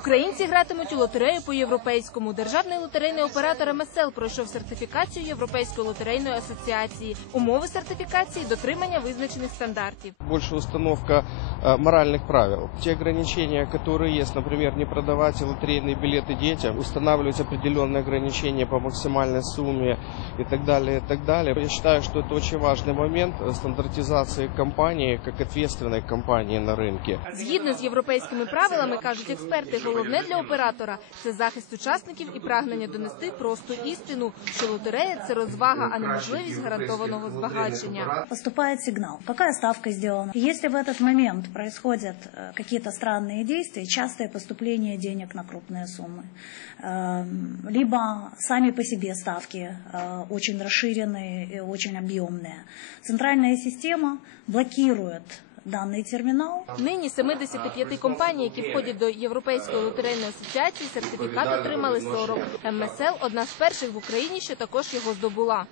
Українці гратимуть у лотерею по європейському. Державний лотерейний оператор МСЛ пройшов сертифікацію Європейської лотерейної асоціації. Умови сертифікації дотримання визначених стандартів. больше установка моральных правил. Те ограничения, которые есть, например, не продавать лотерейные билеты детям, устанавливать определенные ограничения по максимальной сумме и так далее, и так далее. Я считаю, что это очень важный момент э, стандартизации компании как ответственной компании на рынке. Згідно з європейськими правилами, кажуть експерти, головне для оператора це захист учасників і прагнення донести просту істину, що лотерея це розвага, а не можливість гарантованого збагачення. Поступает сигнал, какая ставка сделана. Если в этот момент происходят э, какие-то странные действия, частое поступление денег на крупные суммы, эм, либо сами по себе ставки э, очень расширенные и очень объемные, центральная система блокирует данный терминал, Нині 75 компаній, які входять до Європейської лотерейної асоціації, сертифікат отримали 40. МСЛ – одна з перших в Україні, що також його здобула.